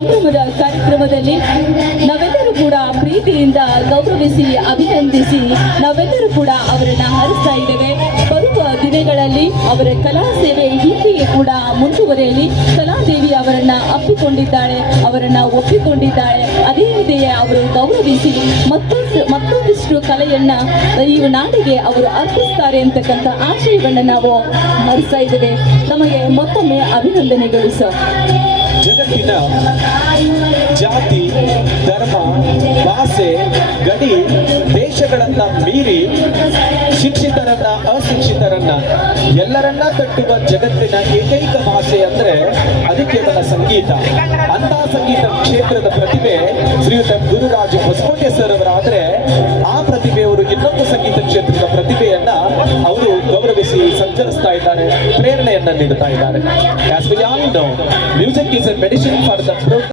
ಕಾರ್ಯಕ್ರಮದಲ್ಲಿ ನಾವೆಲ್ಲರೂ ಕೂಡ ಪ್ರೀತಿಯಿಂದ ಗೌರವಿಸಿ ಅಭಿನಂದಿಸಿ ನಾವೆಲ್ಲರೂ ಕೂಡ ಅವರನ್ನ ಹರಿಸ್ತಾ ಇದ್ದೇವೆ. ಬರುವ ದಿನಗಳಲ್ಲಿ ಅವರ ಕಲಾ ಸೇವೆ ಹೀಗೆಯೇ ಕೂಡ ಮುಂದುವರೆಯಲಿ. ಕಲಾದೇವಿ ಅವರನ್ನ ಅಪ್ಪಿಕೊಂಡಿದ್ದಾಳೆ, ಅವರನ್ನ ಒಪ್ಪಿಕೊಂಡಿದ್ದಾಳೆ. ಅದೇ ರೀತಿಯೇ ಅವರು ಗೌರವಿಸಿ ಮತ್ತೊಂದಿಷ್ಟು ಕಲೆಯನ್ನ ಈ ನಾಡಿಗೆ ಅವರು ಅರ್ಪಿಸ್ತಾರೆ ಅಂತಕ್ಕಂಥ ಆಶಯವನ್ನು ನಾವು ಹರಿಸ್ತಾ ಇದ್ದೇವೆ. ನಮಗೆ ಮತ್ತೊಮ್ಮೆ ಅಭಿನಂದನೆಗಳು ಸರ್. ಜಗತ್ತಿನ ಜಾತಿ, ಧರ್ಮ, ಭಾಷೆ, ಗಡಿ ದೇಶಗಳನ್ನ ಮೀರಿ ಶಿಕ್ಷಿತರನ್ನ ಅಶಿಕ್ಷಿತರನ್ನ ಎಲ್ಲರನ್ನ ಕಟ್ಟುವ ಜಗತ್ತಿನ ಏಕೈಕ ಭಾಷೆ ಅಂದ್ರೆ ಅದು ಕೇವಲ ಸಂಗೀತ. ಅಂತಹ ಸಂಗೀತ ಕ್ಷೇತ್ರದ ಪ್ರತಿಭೆ ಶ್ರೀಯುತ ಗುರುರಾಜ್ ಹೊಸಕೋಟೆ ಸರ್ ಅವರಾದ್ರೆ ಆ ಪ್ರತಿಭೆಯವರು ಇನ್ನೊಂದು ಸಂಗೀತ ಕ್ಷೇತ್ರದ ಪ್ರತಿಭೆಯನ್ನ ಅವರು ಗೌರವಿಸಿ ಸಂಚರಿಸ್ತಾ ಇದ್ದಾರೆ, ಪ್ರೇರಣೆಯನ್ನ ನೀಡುತ್ತಾ ಇದ್ದಾರೆ. As we all know, music is a medicine for the